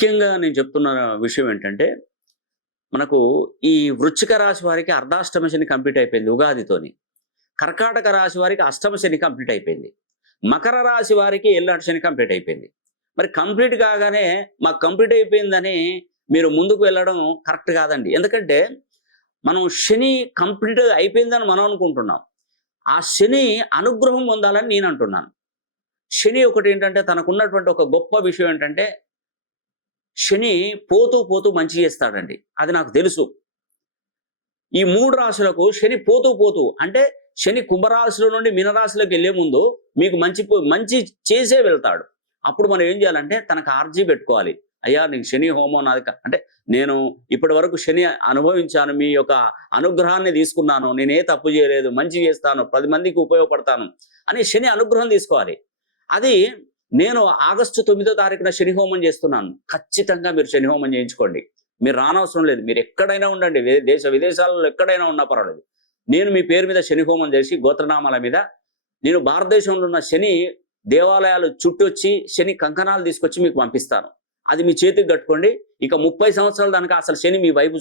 ముఖ్యంగా నేను చెప్తున్న విషయం ఏంటంటే, మనకు ఈ వృశ్చిక రాశి వారికి అర్ధాష్టమ శని కంప్లీట్ అయిపోయింది ఉగాదితోని. కర్కాటక రాశి వారికి అష్టమ శని కంప్లీట్ అయిపోయింది. మకర రాశి వారికి ఏళ్ళనాటి శని కంప్లీట్ అయిపోయింది. మరి కంప్లీట్ కాగానే మాకు కంప్లీట్ అయిపోయిందని మీరు ముందుకు వెళ్ళడం కరెక్ట్ కాదండి. ఎందుకంటే మనం శని కంప్లీట్ అయిపోయిందని మనం అనుకుంటున్నాం. ఆ శని అనుగ్రహం పొందాలని నేను అంటున్నాను. శని ఒకటి ఏంటంటే తనకున్నటువంటి ఒక గొప్ప విషయం ఏంటంటే శని పోతూ పోతూ మంచి చేస్తాడండి. అది నాకు తెలుసు. ఈ 3 రాశులకు శని పోతూ పోతూ అంటే శని కుంభరాశిలో నుండి మీనరాశిలోకి వెళ్ళే ముందు మీకు మంచి చేసే వెళ్తాడు. అప్పుడు మనం ఏం చేయాలంటే తనకు ఆర్జీ పెట్టుకోవాలి. అయ్యా నీకు శని హోమం నాది అంటే నేను ఇప్పటి వరకు శని అనుభవించాను, మీ యొక్క అనుగ్రహాన్ని తీసుకున్నాను, నేనే తప్పు చేయలేదు, మంచి చేస్తాను, 10 మందికి ఉపయోగపడతాను అని శని అనుగ్రహం తీసుకోవాలి. అది నేను ఆగస్టు 9వ తారీఖున శని హోమం చేస్తున్నాను. ఖచ్చితంగా మీరు శని హోమం చేయించుకోండి. మీరు రానవసరం లేదు. మీరు ఎక్కడైనా ఉండండి, దేశ విదేశాలలో ఎక్కడైనా ఉన్నా పర్వాలేదు. నేను మీ పేరు మీద శని హోమం చేసి గోత్రనామాల మీద నేను భారతదేశంలో ఉన్న శని దేవాలయాలు చుట్టొచ్చి శని కంకణాలు తీసుకొచ్చి మీకు పంపిస్తాను. అది మీ చేతికి కట్టుకోండి. ఇక 30 సంవత్సరాల దానికి అసలు శని మీ వైపు